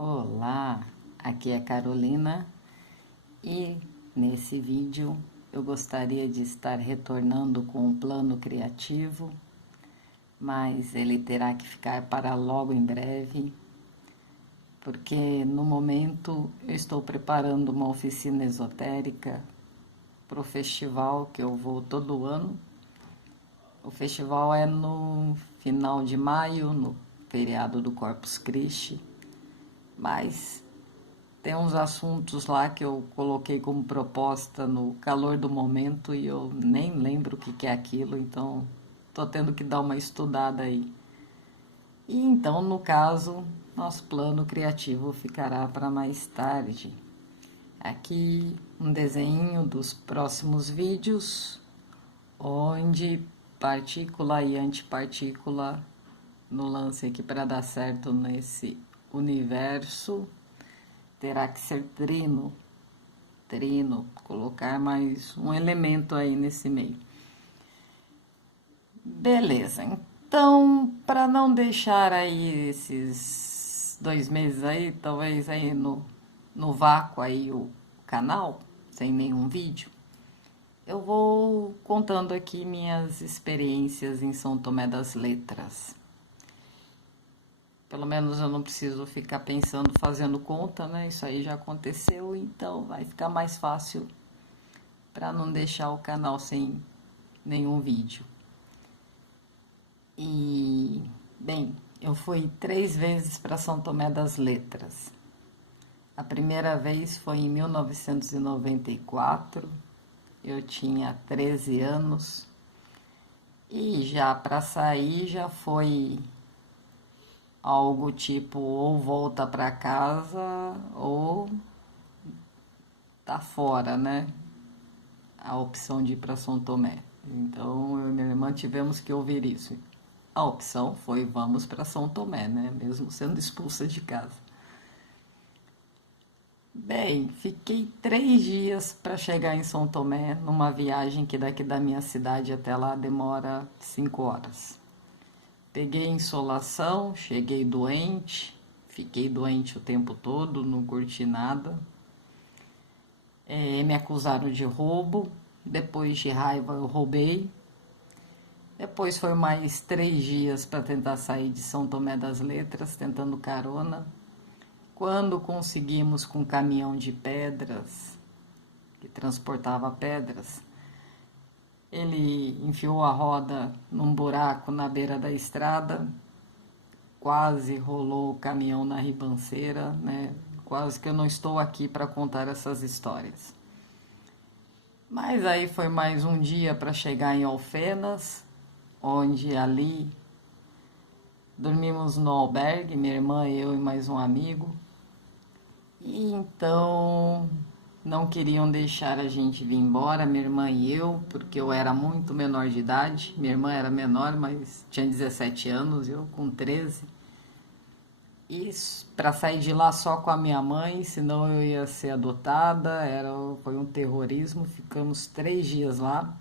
Olá, aqui é Carolina e nesse vídeo eu gostaria de estar retornando com um plano criativo, mas ele terá que ficar para logo em breve, porque no momento eu estou preparando uma oficina esotérica para o festival que eu vou todo ano. O festival é no final de maio, no feriado do Corpus Christi, mas tem uns assuntos lá que eu coloquei como proposta no calor do momento e eu nem lembro o que é aquilo, então tô tendo que dar uma estudada aí. E então, no caso, nosso plano criativo ficará para mais tarde. Aqui um desenho dos próximos vídeos, onde partícula e antipartícula no lance aqui para dar certo nesse universo terá que ser trino, colocar mais um elemento aí nesse meio. Beleza, então, para não deixar aí esses 2 meses aí, talvez aí no vácuo aí o canal, sem nenhum vídeo, eu vou contando aqui minhas experiências em São Tomé das Letras. Pelo menos eu não preciso ficar pensando, fazendo conta, né? Isso aí já aconteceu, então vai ficar mais fácil para não deixar o canal sem nenhum vídeo. E, bem, eu fui 3 vezes para São Tomé das Letras. A primeira vez foi em 1994, eu tinha 13 anos, e já para sair já foi algo tipo ou volta para casa ou tá fora, né? A opção de ir para São Tomé. Então eu e minha irmã tivemos que ouvir isso. A opção foi vamos para São Tomé, né? Mesmo sendo expulsa de casa. Bem, fiquei 3 dias para chegar em São Tomé, numa viagem que daqui da minha cidade até lá demora 5 horas. Peguei insolação, cheguei doente, fiquei doente o tempo todo, não curti nada. Me acusaram de roubo, depois de raiva eu roubei. Depois foi mais 3 dias para tentar sair de São Tomé das Letras, tentando carona. Quando conseguimos com um caminhão de pedras, que transportava pedras, ele enfiou a roda num buraco na beira da estrada, quase rolou o caminhão na ribanceira, né? Quase que eu não estou aqui para contar essas histórias. Mas aí foi mais um dia para chegar em Alfenas, onde ali dormimos no albergue, minha irmã, eu e mais um amigo. E então não queriam deixar a gente vir embora, minha irmã e eu, porque eu era muito menor de idade. Minha irmã era menor, mas tinha 17 anos, eu com 13. E para sair de lá só com a minha mãe, senão eu ia ser adotada, foi um terrorismo. Ficamos 3 dias lá.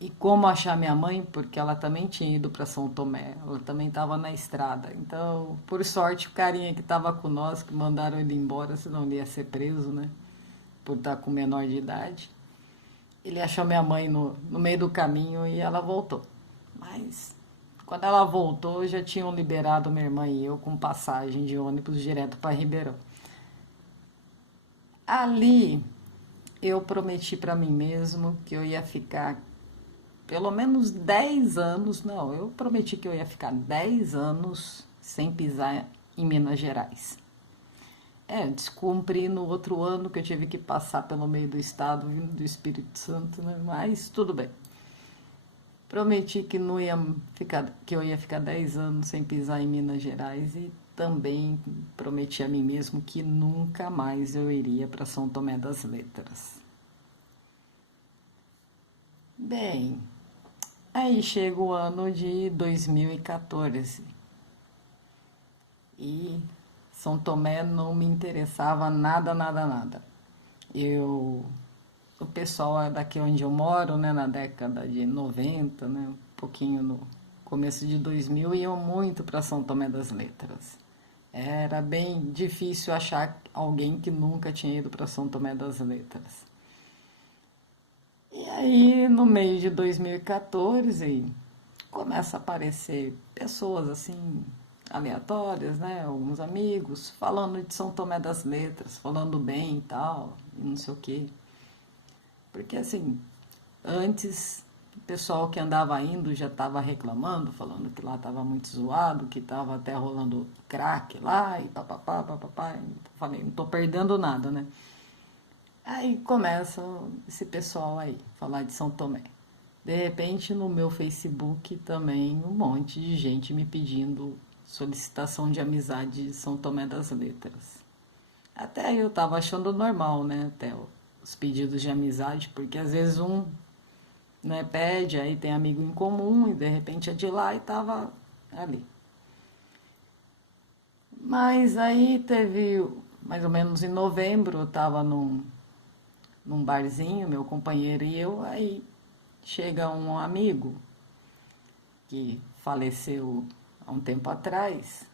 E como achar minha mãe? Porque ela também tinha ido para São Tomé, ela também estava na estrada. Então, por sorte, o carinha que estava com nós, que mandaram ele embora, senão ele ia ser preso, né? Por estar com menor de idade. Ele achou minha mãe no meio do caminho e ela voltou. Mas quando ela voltou, já tinham liberado minha irmã e eu com passagem de ônibus direto para Ribeirão. Ali eu prometi para mim mesmo que eu ia ficar pelo menos 10 anos, não, eu prometi que eu ia ficar 10 anos sem pisar em Minas Gerais. Descumpri no outro ano que eu tive que passar pelo meio do estado, vindo do Espírito Santo, né? Mas tudo bem. Prometi que não ia ficar, que eu ia ficar 10 anos sem pisar em Minas Gerais e também prometi a mim mesmo que nunca mais eu iria para São Tomé das Letras. Bem, aí chega o ano de 2014 e São Tomé não me interessava nada, nada, nada. O pessoal é daqui onde eu moro, né, na década de 90, né, um pouquinho no começo de 2000, iam muito para São Tomé das Letras. Era bem difícil achar alguém que nunca tinha ido para São Tomé das Letras. E aí, no meio de 2014, começa a aparecer pessoas assim, aleatórias, né? Alguns amigos, falando de São Tomé das Letras, falando bem e tal, e não sei o quê. Porque assim, antes o pessoal que andava indo já estava reclamando, falando que lá estava muito zoado, que estava até rolando crack lá e papapá, papapá. Falei, não estou perdendo nada, né? Aí começa esse pessoal aí, falar de São Tomé. De repente, no meu Facebook também, um monte de gente me pedindo solicitação de amizade de São Tomé das Letras. Até eu tava achando normal, né? Até os pedidos de amizade, porque às vezes um, né, pede, aí tem amigo em comum e de repente é de lá e tava ali. Mas aí teve, mais ou menos em novembro, eu tava num barzinho, meu companheiro e eu, aí chega um amigo que faleceu há um tempo atrás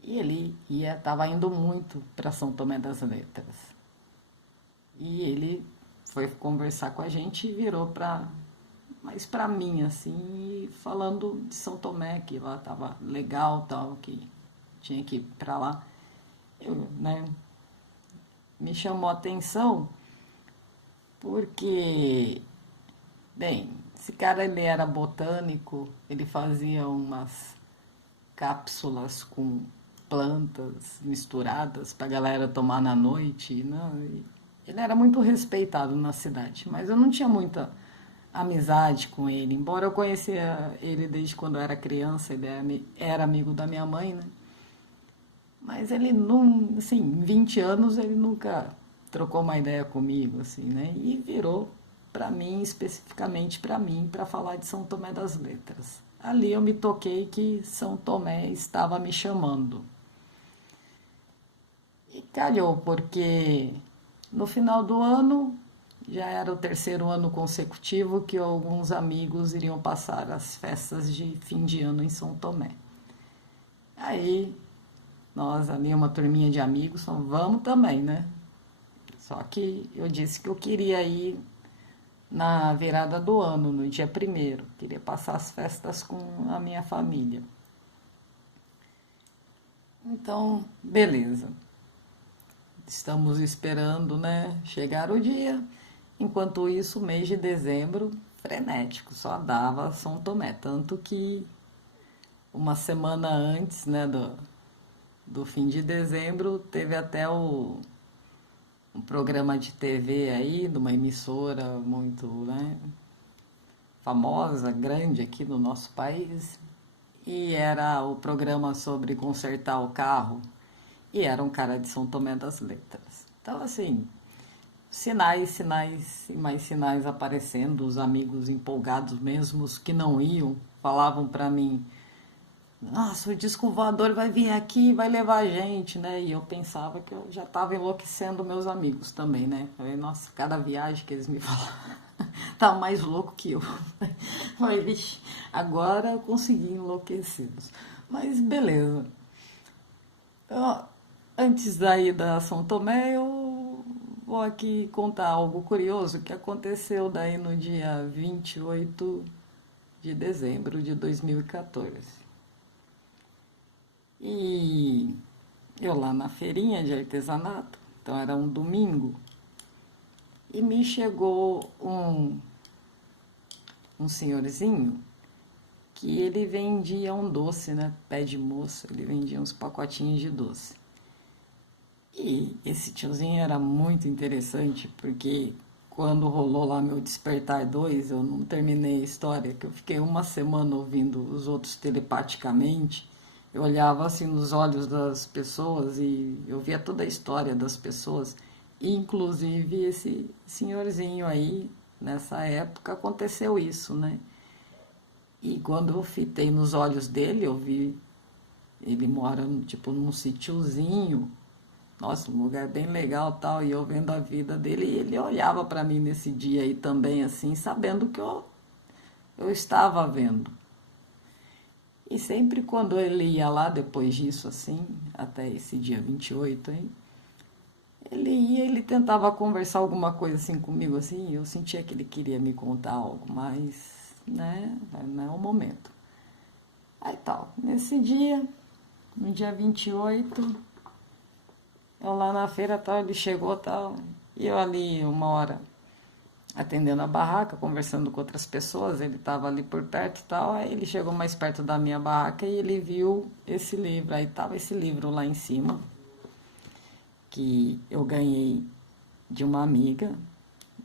e ele estava indo muito para São Tomé das Letras. E ele foi conversar com a gente e virou mais para mim assim, falando de São Tomé, que lá tava legal, tal, que tinha que ir para lá. Eu, né, me chamou a atenção porque, bem, esse cara ele era botânico, ele fazia umas cápsulas com plantas misturadas para a galera tomar na noite, né? Ele era muito respeitado na cidade, mas eu não tinha muita amizade com ele, embora eu conhecia ele desde quando eu era criança, ele era amigo da minha mãe, né? Mas ele não, assim, em 20 anos ele nunca trocou uma ideia comigo, assim, né? E virou para mim, especificamente para mim, para falar de São Tomé das Letras. Ali eu me toquei que São Tomé estava me chamando. E calhou, porque no final do ano, já era o terceiro ano consecutivo que alguns amigos iriam passar as festas de fim de ano em São Tomé. Aí nós ali, uma turminha de amigos, falamos, vamos também, né? Só que eu disse que eu queria ir na virada do ano, no dia primeiro. Queria passar as festas com a minha família. Então, beleza. Estamos esperando, né, chegar o dia. Enquanto isso, o mês de dezembro, frenético, só dava São Tomé. Tanto que uma semana antes, né, do fim de dezembro, teve até um programa de TV aí, de uma emissora muito, né, famosa, grande aqui no nosso país. E era o programa sobre consertar o carro. E era um cara de São Tomé das Letras. Então, assim, sinais, sinais e mais sinais aparecendo, os amigos empolgados mesmo, os que não iam, falavam para mim, nossa, o disco voador vai vir aqui e vai levar a gente, né? E eu pensava que eu já estava enlouquecendo meus amigos também, né? Falei, nossa, cada viagem que eles me falavam, tá mais louco que eu. Falei, vixe, agora eu consegui enlouquecê-los. Mas beleza. Eu, antes da ida a São Tomé, eu vou aqui contar algo curioso que aconteceu daí no dia 28 de dezembro de 2014. E eu lá na feirinha de artesanato, então era um domingo, e me chegou um senhorzinho que ele vendia um doce, né? Pé de moço, ele vendia uns pacotinhos de doce. E esse tiozinho era muito interessante, porque quando rolou lá meu Despertar 2, eu não terminei a história, que eu fiquei uma semana ouvindo os outros telepaticamente. Eu olhava assim nos olhos das pessoas e eu via toda a história das pessoas, inclusive esse senhorzinho aí, nessa época aconteceu isso, né? E quando eu fitei nos olhos dele, eu vi ele mora tipo num sítiozinho, nossa, um lugar bem legal tal, e eu vendo a vida dele, e ele olhava para mim nesse dia aí também assim, sabendo que eu estava vendo. E sempre quando ele ia lá, depois disso, assim, até esse dia 28, hein, ele tentava conversar alguma coisa assim comigo, assim, eu sentia que ele queria me contar algo, mas, né, não é o momento. Aí tal, nesse dia, no dia 28, eu lá na feira tal, ele chegou tal, e eu ali 1 hora atendendo a barraca, conversando com outras pessoas, ele estava ali por perto e tal, aí ele chegou mais perto da minha barraca e ele viu esse livro, aí tava esse livro lá em cima, que eu ganhei de uma amiga,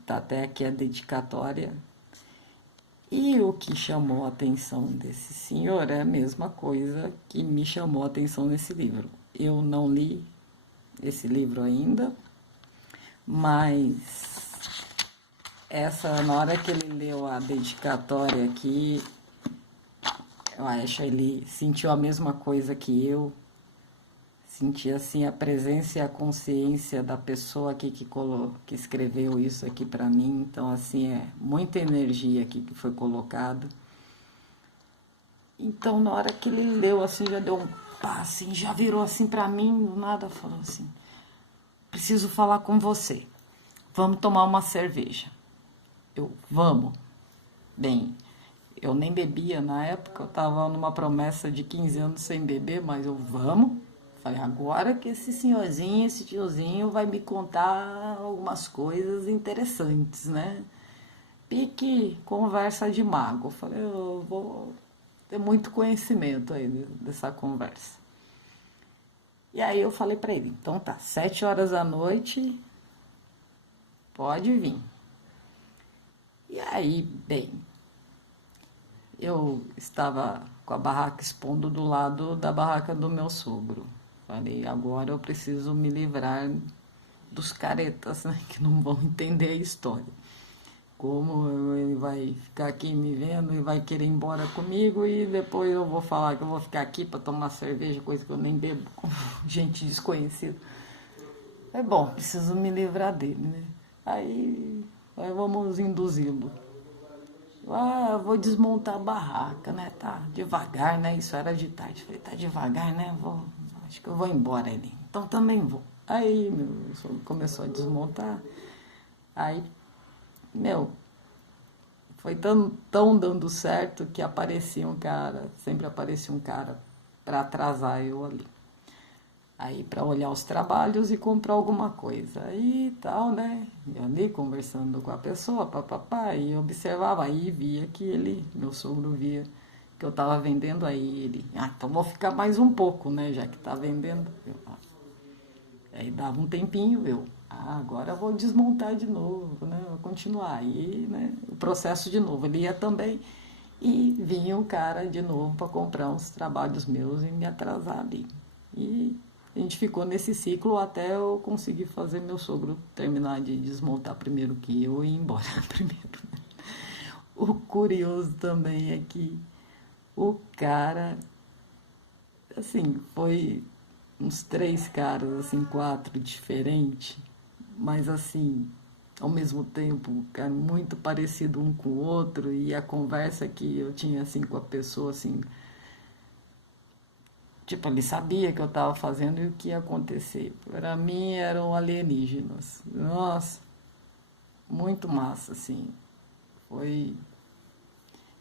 tá até aqui a dedicatória, e o que chamou a atenção desse senhor é a mesma coisa que me chamou a atenção nesse livro. Eu não li esse livro ainda, mas na hora que ele leu a dedicatória aqui, eu acho que ele sentiu a mesma coisa que eu, senti assim a presença e a consciência da pessoa aqui que escreveu isso aqui para mim, então assim é muita energia aqui que foi colocada. Então na hora que ele leu assim já deu um pá, assim, já virou assim para mim, do nada falou assim: "Preciso falar com você. Vamos tomar uma cerveja." Eu, vamos. Bem, eu nem bebia na época, eu tava numa promessa de 15 anos sem beber, mas eu, vamos. Falei, agora que esse senhorzinho, esse tiozinho vai me contar algumas coisas interessantes, né? Pique conversa de mago. Falei, eu vou ter muito conhecimento aí dessa conversa. E aí eu falei pra ele, então tá, 7 horas da noite, pode vir. E aí, bem, eu estava com a barraca expondo do lado da barraca do meu sogro. Falei, agora eu preciso me livrar dos caretas, né, que não vão entender a história. Como ele vai ficar aqui me vendo e vai querer ir embora comigo e depois eu vou falar que eu vou ficar aqui para tomar cerveja, coisa que eu nem bebo com gente desconhecida. É bom, preciso me livrar dele, né? Aí vamos induzi-lo. Ah, vou desmontar a barraca, né? Tá devagar, né? Isso era de tarde. Falei, tá devagar, né? Acho que eu vou embora ali. Então também vou. Aí, meu sogro começou a desmontar. Aí, meu, foi tão dando certo que aparecia um cara, sempre aparecia um cara para atrasar eu ali. Aí para olhar os trabalhos e comprar alguma coisa. Aí tal, né? Eu ali conversando com a pessoa, papapá, e observava, aí via que ele, meu sogro via que eu estava vendendo, aí ele, então vou ficar mais um pouco, né? Já que está vendendo. Aí dava um tempinho, agora eu vou desmontar de novo, né? Vou continuar. Aí, né? O processo de novo. Ele ia também e vinha o cara de novo para comprar uns trabalhos meus e me atrasar ali. E a gente ficou nesse ciclo até eu conseguir fazer meu sogro terminar de desmontar primeiro que eu e ir embora primeiro. O curioso também é que o cara, assim, foi uns 3 caras, assim, 4 diferentes, mas assim, ao mesmo tempo, cara, muito parecido um com o outro, e a conversa que eu tinha, assim, com a pessoa, assim, tipo, ele sabia que eu estava fazendo e o que ia acontecer. Para mim eram alienígenas. Nossa, muito massa, assim. Foi.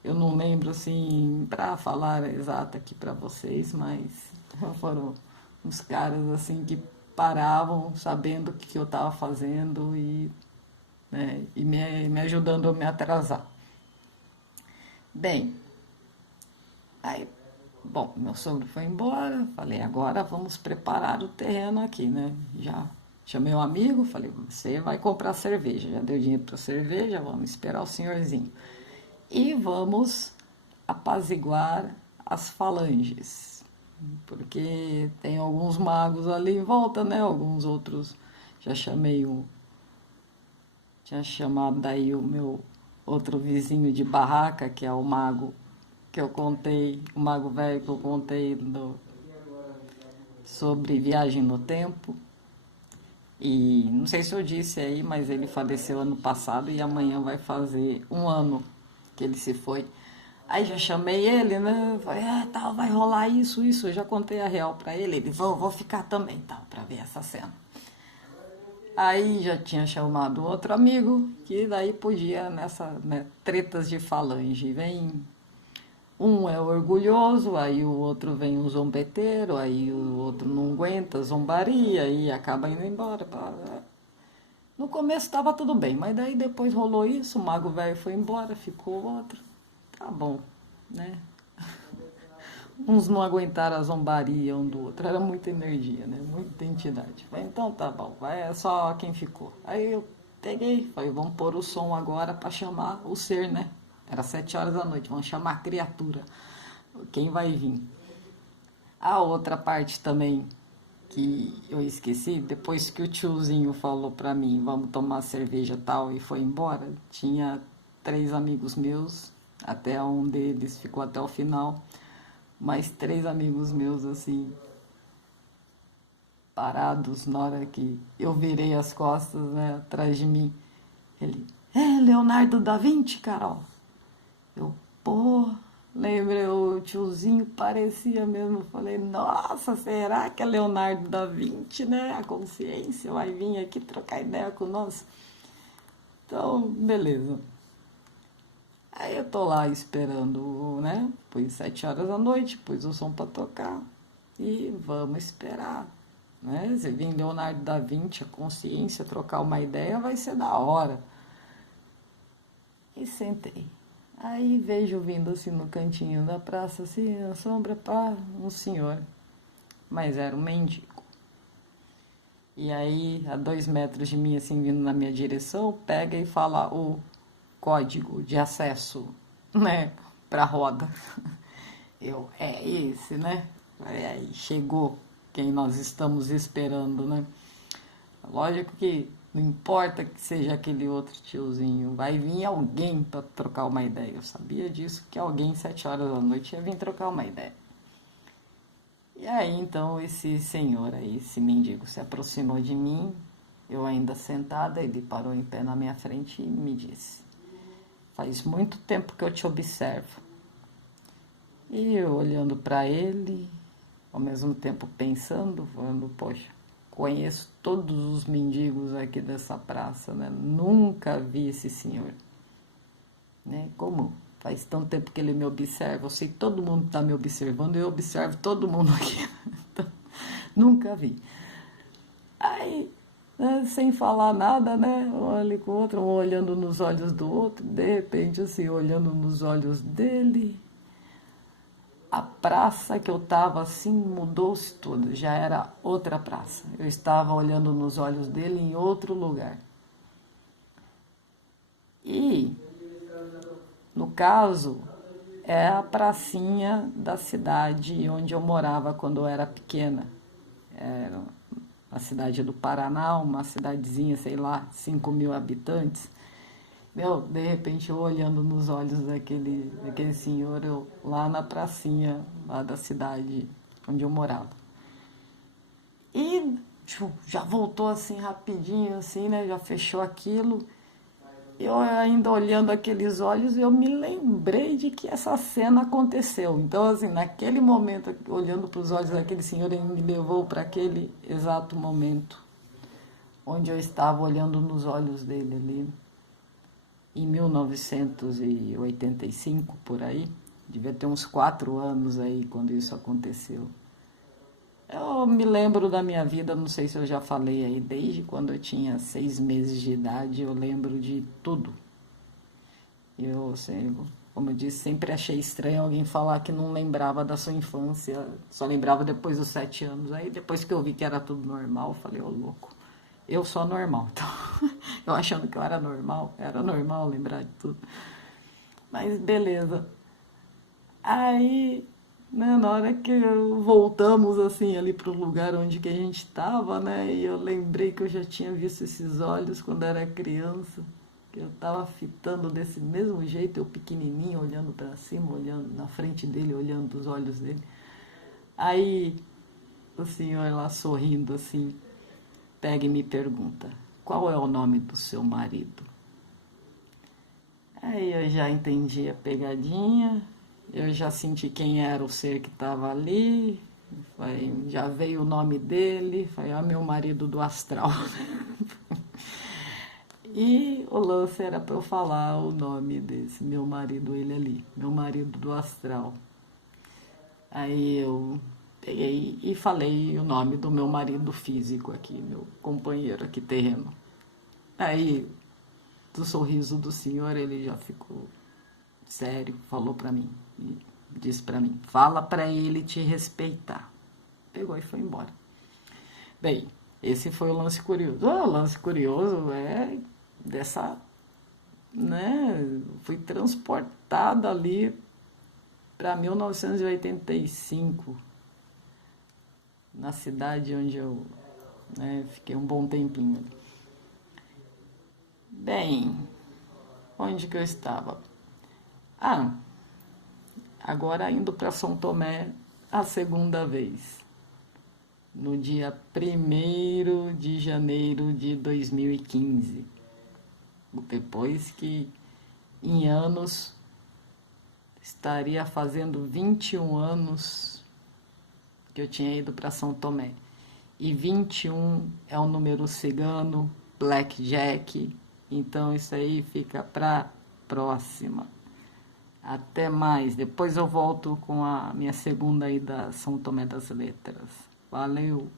Eu não lembro, assim, para falar exato aqui para vocês, mas foram uns caras, assim, que paravam sabendo o que eu estava fazendo e, né, e me ajudando a me atrasar. Bem, aí, bom, meu sogro foi embora, falei, agora vamos preparar o terreno aqui, né? Já chamei um amigo, falei, você vai comprar cerveja, já deu dinheiro para cerveja, vamos esperar o senhorzinho. E vamos apaziguar as falanges, porque tem alguns magos ali em volta, né? Alguns outros, já chamei tinha chamado daí o meu outro vizinho de barraca, que é o mago que eu contei, o mago velho que eu contei sobre viagem no tempo. E não sei se eu disse aí, mas ele faleceu ano passado e amanhã vai fazer 1 ano que ele se foi. Aí já chamei ele, né? Falei, tal, vai rolar isso, isso. Eu já contei a real pra ele. Ele, vou ficar também, tal, pra ver essa cena. Aí já tinha chamado outro amigo, que daí podia nessa, né, tretas de falange. Vem um é orgulhoso, aí o outro vem um zombeteiro, aí o outro não aguenta, zombaria, e acaba indo embora. No começo estava tudo bem, mas daí depois rolou isso, o mago velho foi embora, ficou outro. Tá bom, né? Uns não aguentaram a zombaria um do outro, era muita energia, né? Muita entidade. Falei, então tá bom, vai, é só quem ficou. Aí eu peguei, falei, vamos pôr o som agora para chamar o ser, né? Era 7 horas da noite, vamos chamar a criatura. Quem vai vir? A outra parte também que eu esqueci, depois que o tiozinho falou pra mim, vamos tomar cerveja tal, e foi embora, tinha 3 amigos meus, até um deles ficou até o final, mais 3 amigos meus, assim, parados na hora que eu virei as costas, né, atrás de mim. Ele, Leonardo da Vinci, Carol. Eu, pô, lembrei, o tiozinho parecia mesmo. Falei, nossa, será que é Leonardo da Vinci, né? A consciência vai vir aqui trocar ideia com nós. Então, beleza. Aí eu tô lá esperando, né? Pus 7 horas da noite, pus o som pra tocar. E vamos esperar. Né? Se vir Leonardo da Vinci, a consciência, trocar uma ideia, vai ser da hora. E sentei. Aí vejo vindo assim no cantinho da praça, assim, na sombra, pá, um senhor. Mas era um mendigo. E aí, a 2 metros de mim, assim, vindo na minha direção, pega e fala o código de acesso, né, pra roda. Eu, é esse, né? Aí chegou quem nós estamos esperando, né? Lógico que não importa que seja aquele outro tiozinho, vai vir alguém para trocar uma ideia. Eu sabia disso, que alguém 7 horas da noite ia vir trocar uma ideia. E aí então esse senhor aí, esse mendigo, se aproximou de mim, eu ainda sentada, ele parou em pé na minha frente e me disse: faz muito tempo que eu te observo. E eu olhando para ele, ao mesmo tempo pensando, falando, poxa, conheço todos os mendigos aqui dessa praça, né? Nunca vi esse senhor. Né? Como faz tanto tempo que ele me observa, eu sei que todo mundo está me observando, eu observo todo mundo aqui. Então, nunca vi. Aí, né, sem falar nada, né? Um ali com o outro, um olhando nos olhos do outro, de repente, assim, olhando nos olhos dele, a praça que eu estava assim mudou-se toda, já era outra praça. Eu estava olhando nos olhos dele em outro lugar. E, no caso, é a pracinha da cidade onde eu morava quando eu era pequena. Era a cidade do Paraná, uma cidadezinha, sei lá, 5.000 habitantes. Meu, de repente eu olhando nos olhos daquele senhor, eu, lá na pracinha, lá da cidade onde eu morava. E tipo, já voltou assim rapidinho, assim, né? Já fechou aquilo. Eu ainda olhando aqueles olhos, eu me lembrei de que essa cena aconteceu. Então, assim, naquele momento, olhando para os olhos daquele senhor, ele me levou para aquele exato momento onde eu estava olhando nos olhos dele ali. Em 1985, por aí, devia ter uns 4 anos aí quando isso aconteceu. Eu me lembro da minha vida, não sei se eu já falei aí, desde quando eu tinha 6 meses de idade, eu lembro de tudo. Eu, assim, como eu disse, sempre achei estranho alguém falar que não lembrava da sua infância, só lembrava depois dos 7 anos. Aí depois que eu vi que era tudo normal, eu falei, ô louco, eu sou normal. Então, eu achando que eu era normal lembrar de tudo. Mas beleza. Aí, né, na hora que voltamos assim ali pro lugar onde que a gente estava, né, e eu lembrei que eu já tinha visto esses olhos quando era criança, que eu estava fitando desse mesmo jeito, eu pequenininho, olhando para cima, olhando na frente dele, olhando os olhos dele. Aí o senhor lá sorrindo assim, pega e me pergunta: qual é o nome do seu marido? Aí eu já entendi a pegadinha, Eu já senti quem era o ser que estava ali, já veio o nome dele, foi meu marido do astral. E o lance era para eu falar o nome desse meu marido, ele ali, meu marido do astral. Aí eu peguei e falei o nome do meu marido físico aqui, meu companheiro aqui terreno. Aí, do sorriso do senhor, ele já ficou sério, falou pra mim e disse pra mim: fala pra ele te respeitar. Pegou e foi embora. Bem, esse foi o lance curioso. O lance curioso é dessa, né? Fui transportada ali para 1985, na cidade onde eu, né, fiquei um bom tempinho ali. Bem, onde que eu estava? Ah, agora indo para São Tomé a segunda vez, no dia 1º de janeiro de 2015. Depois que, em anos, estaria fazendo 21 anos que eu tinha ido para São Tomé. E 21 é um número cigano, blackjack, então isso aí fica para próxima. Até mais. Depois eu volto com a minha segunda ida a São Tomé das Letras. Valeu!